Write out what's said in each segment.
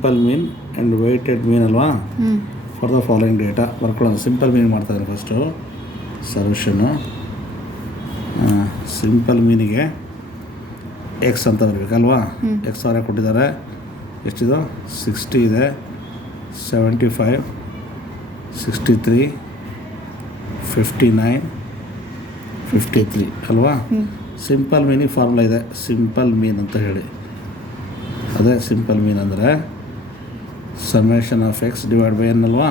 Simple mean and weighted mean ಅಲ್ವಾ. For the following data ಬರ್ಕೊಳ್ಳೋದು. Simple mean ಮಾಡ್ತಾಯಿದ್ದಾರೆ first solution. Simple ಮೀನಿಗೆ x ಅಂತ ಬರಬೇಕಲ್ವಾ. ಎಕ್ಸ್ ಅವರೇ ಕೊಟ್ಟಿದ್ದಾರೆ. ಎಷ್ಟಿದು 60 ಇದೆ, 75, 63, 59, 53 ಅಲ್ವಾ. ಸಿಂಪಲ್ ಮೀನಿಗೆ ಫಾರ್ಮುಲಾ ಇದೆ, ಸಿಂಪಲ್ ಮೀನ್ ಅಂತ ಹೇಳಿ. ಅದೇ ಸಿಂಪಲ್ ಮೀನ್ ಅಂದರೆ summation of X divide by N ಅಲ್ವಾ.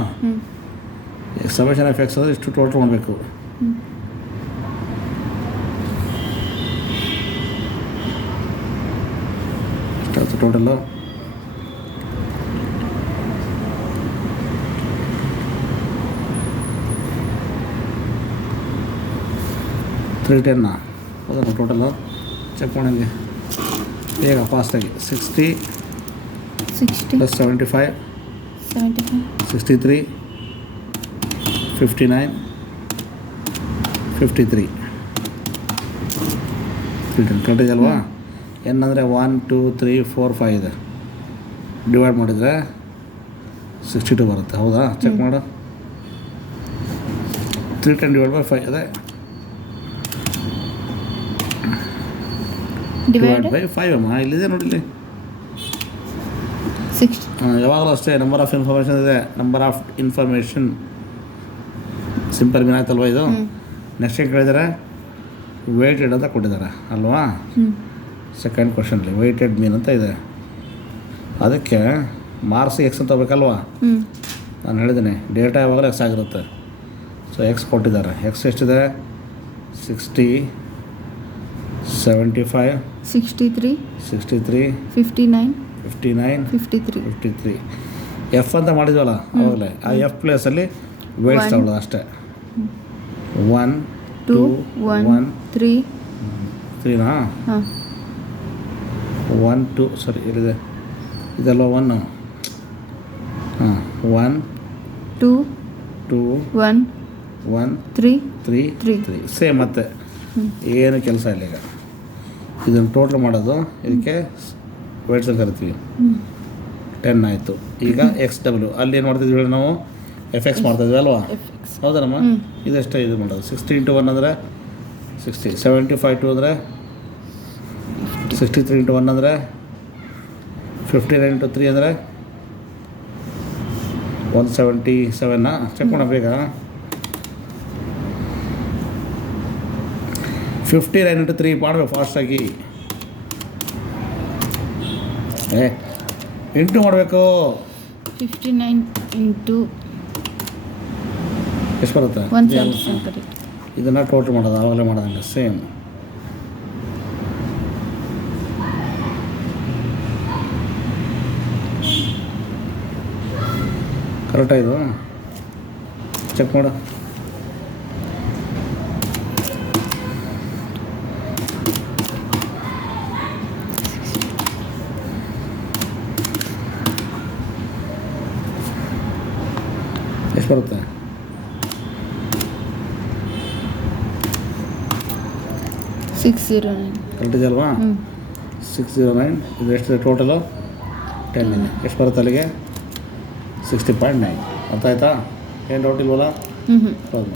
ಸಮೇಷನ್ ಆಫ್ ಎಕ್ಸ್ ಅಂದರೆ ಇಷ್ಟು ಟೋಟಲ್ ಮಾಡಬೇಕು. ಎಷ್ಟಾಯ್ತು ಟೋಟಲು? 310 ಹೌದಾ ಟೋಟಲು? ಚೆಕ್ ಮಾಡಿ ಬೇಗ ಫಾಸ್ಟಾಗಿ. 60 ಪ್ಲಸ್ 75, 63, 59, 53 ಕರೆಕ್ಟ್ ಇದೆ ಅಲ್ವಾ. ಎನ್ ಅಂದರೆ 1 2 3 4 5 ಇದೆ. ಡಿವೈಡ್ ಮಾಡಿದರೆ 62 ಬರುತ್ತೆ. ಹೌದಾ? ಚೆಕ್ ಮಾಡು. 310 ಡಿವೈಡ್ ಬೈ 5 ಅದೇ ಡಿವೈಡ್ ಬೈ 5 ಅಮ್ಮ. ಇಲ್ಲಿದೆ ನೋಡಿ ಇಲ್ಲಿ. ಯಾವಾಗಲೂ ಅಷ್ಟೇ ನಂಬರ್ ಆಫ್ ಇನ್ಫಾರ್ಮೇಷನ್ ಇದೆ. ನಂಬರ್ ಆಫ್ ಇನ್ಫಾರ್ಮೇಷನ್ ಸಿಂಪಲ್ ಮೀನ್ ಆಯ್ತಲ್ವ ಇದು. ನೆಕ್ಸ್ಟ್ ಏನು ಕೇಳಿದ್ದಾರೆ? ವೆಯ್ಟೆಡ್ ಅಂತ ಕೊಟ್ಟಿದ್ದಾರೆ ಅಲ್ವಾ. ಸೆಕೆಂಡ್ ಕ್ವಶನಲ್ಲಿ ವೆಯ್ಟೆಡ್ ಮೀನ್ ಅಂತ ಇದೆ. ಅದಕ್ಕೆ ಮಾರ್ಕ್ಸ್ ಎಕ್ಸ್ ಅಂತ ಹೋಗ್ಬೇಕಲ್ವಾ. ನಾನು ಹೇಳಿದ್ದೀನಿ ಡೇಟಾ ಯಾವಾಗಲೂ ಎಕ್ಸ್ ಆಗಿರುತ್ತೆ. ಸೊ ಎಕ್ಸ್ ಕೊಟ್ಟಿದ್ದಾರೆ. ಎಕ್ಸ್ ಎಷ್ಟಿದೆ? 60, 75, 63, 59, 53. ಎಫ್ ಅಂತ ಮಾಡಿದ್ವಲ್ಲ ಅವಾಗಲೇ. ಆ ಎಫ್ ಪ್ಲೇಸಲ್ಲಿ ವೇಟ್ಸ್ ತಗೊಳ್ಳೋದು ಅಷ್ಟೇ. 1 2 1 3 3ನಾ? 1 2 ಸರಿ ಇಲ್ಲಿದೆ ಇದೆಲ್ಲ 1. 1 2 2 1 1 3 3 ಸೇಮ್. ಮತ್ತೆ ಏನು ಕೆಲಸ ಇಲ್ಲ. ಈಗ ಇದನ್ನು ಟೋಟಲ್ ಮಾಡೋದು. ಇದಕ್ಕೆ ವೇಟ್ಸ್ ಕರಿತೀವಿ. 10 ಆಯಿತು. ಈಗ ಎಕ್ಸ್ ಡಬ್ಲ್ಯೂ ಅಲ್ಲಿ ಏನು ಮಾಡ್ತಿದ್ವಿ ಹೇಳಿ ನಾವು? ಎಫ್ ಎಕ್ಸ್ ಮಾಡ್ತಾಯಿದ್ವಿ ಅಲ್ವಾ. ಹೌದಲ್ಲಮ್ಮ? ಇದೆಷ್ಟೇ ಇದು ಮಾಡೋದು. 60 × 1 ಅಂದರೆ 60, 75 2 ಅಂದರೆ 63 × 1 ಅಂದರೆ 59 × 3 ಅಂದರೆ 177. ಚೆಕ್ ಮಾಡೋಣ ಬೇಗ. 59 × 3 ಮಾಡಬೇಕು ಫಾಸ್ಟಾಗಿ. ಇಂಟು ಮಾಡಬೇಕು. 59 ಇಂಟು ಎಷ್ಟು ಬರುತ್ತೆ? 177. ಇದನ್ನು ಟೋಟಲ್ ಮಾಡೋದು ಆವಾಗಲೇ ಮಾಡೋದಂಗೆ ಸೇಮ್. ಕರೆಕ್ಟಾ ಇದು? ಚೆಕ್ ಮಾಡು. ಎಷ್ಟು ಬರುತ್ತೆ? 609. ಕರೆಕ್ಟ್ ಇದೆ ಅಲ್ವಾ? 609. ಇದು ಎಷ್ಟಿದೆ ಟೋಟಲು? 10 ಇದೆ. ಎಷ್ಟು ಬರುತ್ತೆ ಅಲ್ಲಿಗೆ? 60.9. ಅರ್ಥ ಆಯ್ತಾ? ಏನು ಡೌಟ್ ಇಲ್ವಲ್ಲ? ಹೌದು.